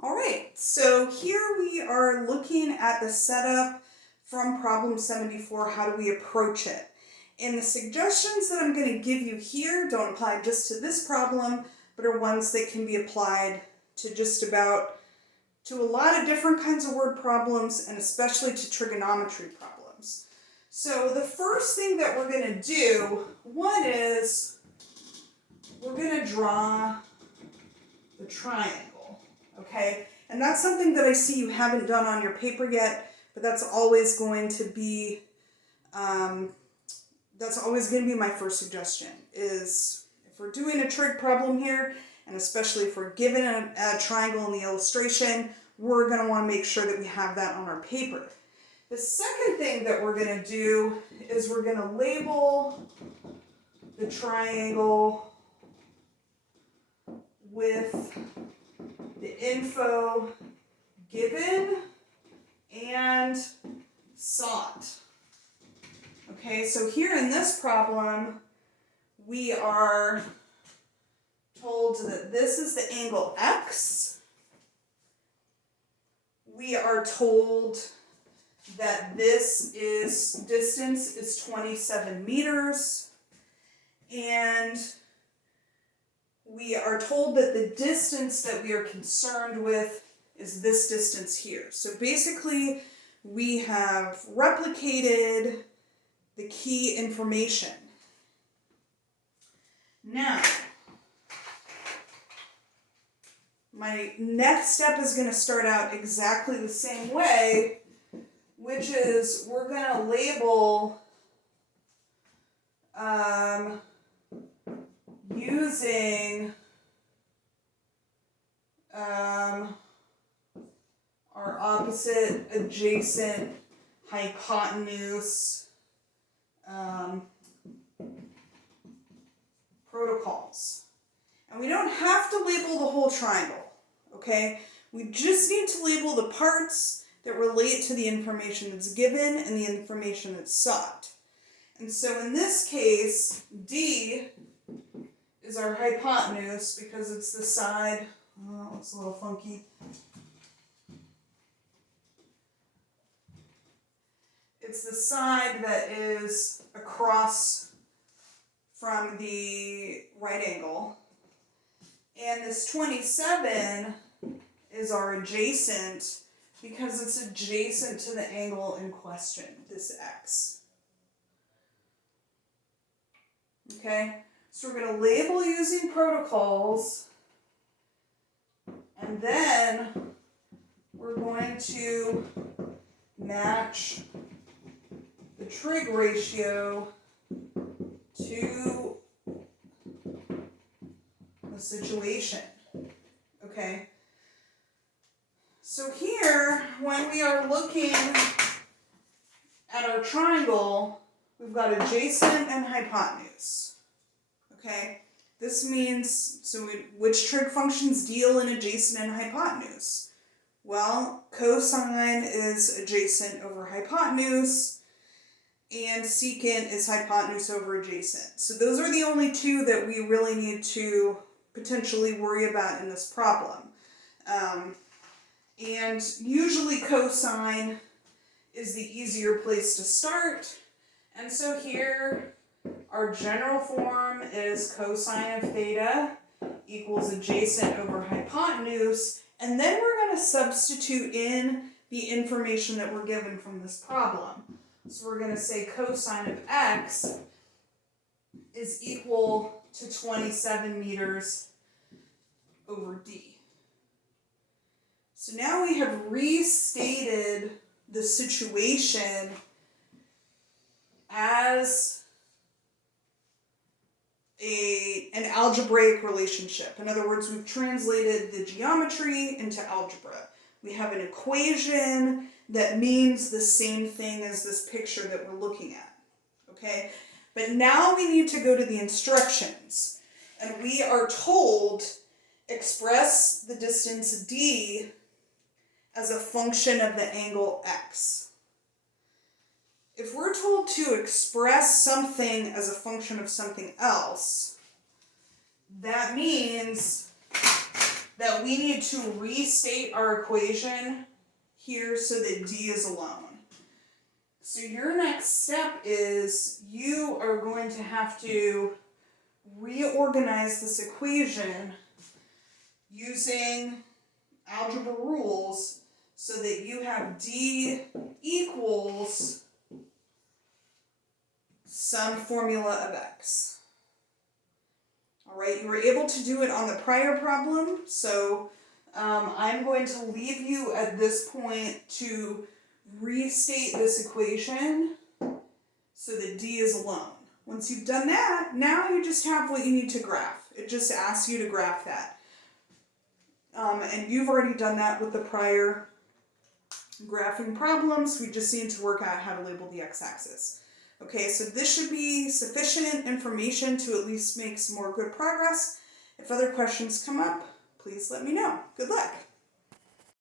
All right, so here we are looking at the setup from problem 74. How do we approach it? And the suggestions that I'm going to give you here don't apply just to this problem, but are ones that can be applied to just about to a lot of different kinds of word problems, and especially to trigonometry problems. So the first thing that we're going to do, one is we're going to draw the triangle, okay? And that's something that I see you haven't done on your paper yet, but that's always going to be my first suggestion. Is if we're doing a trig problem here, and especially if we're given a triangle in the illustration, we're going to want to make sure that we have that on our paper. The second thing that we're going to do is we're going to label the triangle with the info given and sought. Okay, so here in this problem, we are told that this is the angle x. We are told that this distance is 27 meters. And we are told that the distance that we are concerned with is this distance here. So basically, we have replicated the key information. Now, my next step is going to start out exactly the same way, which is we're going to label using our opposite adjacent hypotenuse protocols. And we don't have to label the whole triangle, okay? We just need to label the parts that relate to the information that's given and the information that's sought. And so in this case, D is our hypotenuse because it's the side, oh, it's a little funky. It's the side that is across from the right angle. And this 27 is our adjacent because it's adjacent to the angle in question, this x. Okay, so we're going to label using protocols, and then we're going to match the trig ratio to the situation. Okay, so here, when we are looking at our triangle, we've got adjacent and hypotenuse. Okay, this means, which trig functions deal in adjacent and hypotenuse? Well, cosine is adjacent over hypotenuse, and secant is hypotenuse over adjacent. So those are the only two that we really need to potentially worry about in this problem. And usually cosine is the easier place to start. And so here, our general form is cosine of theta equals adjacent over hypotenuse. And then we're going to substitute in the information that we're given from this problem. So we're going to say cosine of x is equal to 27 meters over d. So now we have restated the situation as an algebraic relationship. In other words, we've translated the geometry into algebra. We have an equation that means the same thing as this picture that we're looking at. Okay? But now we need to go to the instructions. And we are told express the distance d as a function of the angle x. If we're told to express something as a function of something else, that means that we need to restate our equation here so that D is alone. So your next step is you are going to have to reorganize this equation using algebra rules so that you have D equals some formula of X. All right, you were able to do it on the prior problem, so I'm going to leave you at this point to restate this equation so that D is alone. Once you've done that, now you just have what you need to graph. It just asks you to graph that. And you've already done that with the prior graphing problems. We just need to work out how to label the x-axis. Okay, so this should be sufficient information to at least make some more good progress. If other questions come up, please let me know. Good luck.